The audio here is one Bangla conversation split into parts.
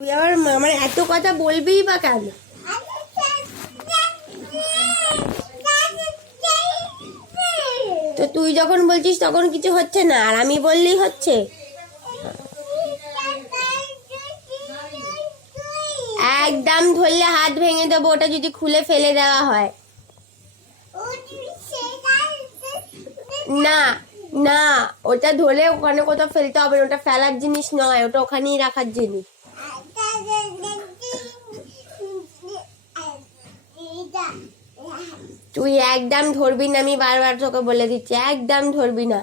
তুই আবার আমার এত কথা বলবিই বা কেন? তো তুই যখন বলছিস তখন কিছু হচ্ছে না, আর আমি বললেই হচ্ছে। একদম ধরলে হাত ভেঙে দেবো, ওটা যদি খুলে ফেলে দেওয়া হয়। না না, ওটা ধরে ওখানে কোথাও ফেলতে হবে না, ওটা ফেলার জিনিস নয়, ওটা ওখানেই রাখার জিনিস। তুই একদম ধরবি না, আমি বারবার তোকে বলে দিচ্ছি, একদম ধরবি না।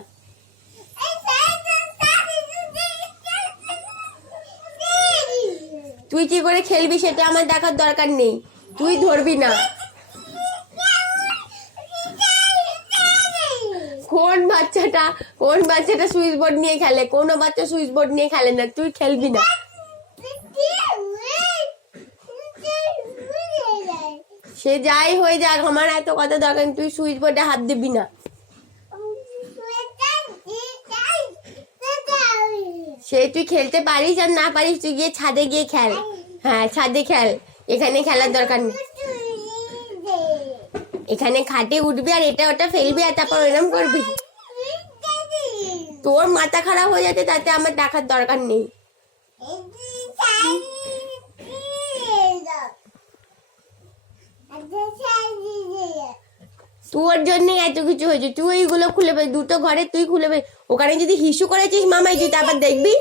তুই কি করে খেলবি সেটা আমার দেখার দরকার নেই, তুই ধরবি না। কোন বাচ্চাটা সুইচ বোর্ড নিয়ে খেলে? কোনো বাচ্চা সুইচ বোর্ড নিয়ে খেলে না, তুই খেলবি না। সে যাই হয়ে যাক, আমার এত কথা দরকার, তুই সুইচ বোর্ডে হাত দিবি না। সে তুই খেলতে পারিস আর না পারিস, তুই গিয়ে ছাদে গিয়ে খেল। হ্যাঁ, ছাদে খেল, এখানে খেলার দরকার নেই। এখানে খাটে উঠবি আর এটা ওটা ফেলবি আর তারপর এরকম করবি। তোর মাথা খারাপ হয়ে যাচ্ছে, তাতে আমার দেখার দরকার নেই। তোর জন্য এত কিছু হয়েছে, তুই এইগুলো খুলে পাই, দুটো ঘরে তুই খুলে পাই। ওখানে যদি হিসু করেছিস মামাই, তুই তারপর দেখবি।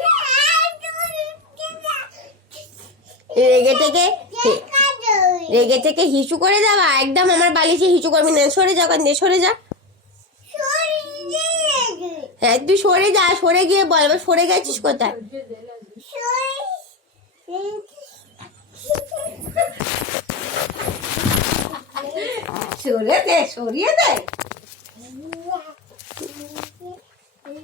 রেগে থেকে হিসু করে দেওয়া, একদম আমার বালিশে হিসু করবি না। সরে যা, সরে যা। হ্যাঁ, তুই সরে যা, সরে গিয়ে বল সরে গেছিস কোথায়। সরিয়ে দে